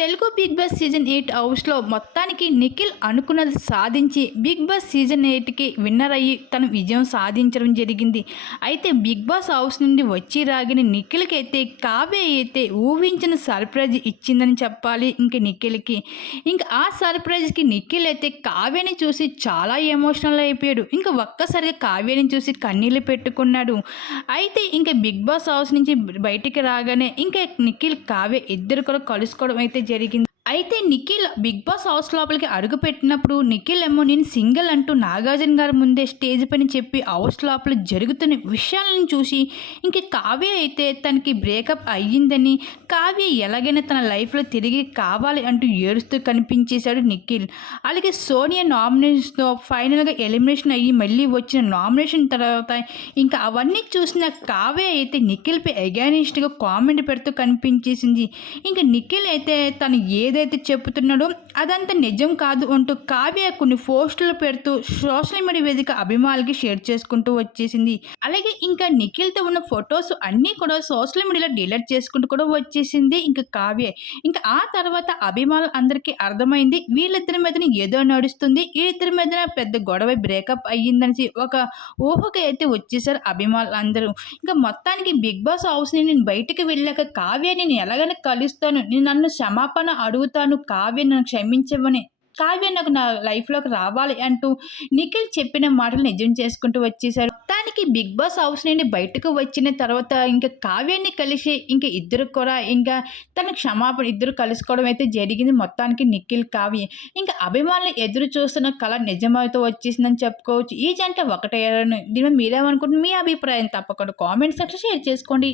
Telugu Bigg Boss season eight హౌస్లో మొత్తానికి నిఖిల్ అనుకున్నది సాధించి బిగ్ బాస్ సీజన్ ఎయిట్కి విన్నర్ అయ్యి తన విజయం సాధించడం జరిగింది. అయితే బిగ్ బాస్ హౌస్ నుండి వచ్చి రాగిన నిఖిల్కి అయితే కావ్య అయితే ఊహించిన సర్ప్రైజ్ ఇచ్చిందని చెప్పాలి ఇంక నిఖిల్కి. ఇంకా ఆ సర్ప్రైజ్కి నిఖిల్ అయితే కావ్యని చూసి చాలా ఎమోషనల్ అయిపోయాడు. ఇంకా ఒక్కసారిగా కావ్యని చూసి కన్నీళ్ళు పెట్టుకున్నాడు. అయితే ఇంకా బిగ్ బాస్ హౌస్ నుంచి బయటికి రాగానే ఇంకా నిఖిల్ కావ్య ఇద్దరు కూడా కలుసుకోవడం అయితే జరిగింది. అయితే నిఖిల్ బిగ్ బాస్ హౌస్ లోపలికి అడుగు పెట్టినప్పుడు నిఖిల్ ఏమో నేను సింగిల్ అంటూ నాగార్జున గారి ముందే స్టేజ్ పైన చెప్పి హౌస్ లోపల జరుగుతున్న విషయాలను చూసి ఇంక కావ్య అయితే తనకి బ్రేకప్ అయ్యిందని కావ్య ఎలాగైనా తన లైఫ్లో తిరిగి కావాలి అంటూ ఏడుస్తూ కనిపించేశాడు నిఖిల్. అలాగే సోనియా నామినేషన్తో ఫైనల్గా ఎలిమినేషన్ అయ్యి మళ్ళీ వచ్చిన నామినేషన్ తర్వాత ఇంకా అవన్నీ చూసిన కావ్య అయితే నిఖిల్పై అగానిస్ట్గా కామెంట్ పెడుతూ కనిపించేసింది. ఇంకా నిఖిల్ అయితే తను ఏదైతే చెప్తున్నాడో అదంతా నిజం కాదు అంటూ కావ్య కొన్ని పోస్టులు పెడుతూ సోషల్ మీడియా వేదిక అభిమానులకి షేర్ చేసుకుంటూ వచ్చేసింది. అలాగే ఇంకా నిఖిల్తో ఉన్న ఫొటోస్ అన్నీ కూడా సోషల్ మీడియాలో డిలీట్ చేసుకుంటూ కూడా వచ్చేసింది ఇంకా కావ్య. ఇంకా ఆ తర్వాత అభిమానులు అందరికీ అర్థమైంది వీళ్ళిద్దరి మీదన ఏదో నడుస్తుంది వీళ్ళిద్దరి మీదన పెద్ద గొడవ బ్రేకప్ అయ్యిందనేసి ఒక ఊహకి అయితే వచ్చేసారు అభిమానులు అందరూ. ఇంకా మొత్తానికి బిగ్ బాస్ హౌస్ నేను బయటికి వెళ్ళాక కావ్య నేను ఎలాగైనా కలుస్తాను నేను నన్ను క్షమాపణ అడుగుతాను కావ్య నన్ను క్షమించమని. కావ్య నాకు నా లైఫ్లోకి రావాలి అంటూ నిఖిల్ చెప్పిన మాటలు నిజం చేసుకుంటూ వచ్చేసారు మొత్తానికి బిగ్ బాస్ హౌస్ నుండి బయటకు వచ్చిన తర్వాత ఇంకా కావ్యాన్ని కలిసి ఇంకా ఇద్దరు కూడా ఇంకా తన క్షమాపణ ఇద్దరు కలుసుకోవడం అయితే జరిగింది మొత్తానికి నిఖిల్ కావ్య. ఇంకా అభిమానులు ఎదురు చూస్తున్న కళ నిజమైతే వచ్చేసిందని చెప్పుకోవచ్చు. ఈ జంట ఒకటే దీని మీద మీరేమనుకుంటున్నారు? మీ అభిప్రాయం తప్పకుండా కామెంట్ సెక్షన్ షేర్ చేసుకోండి.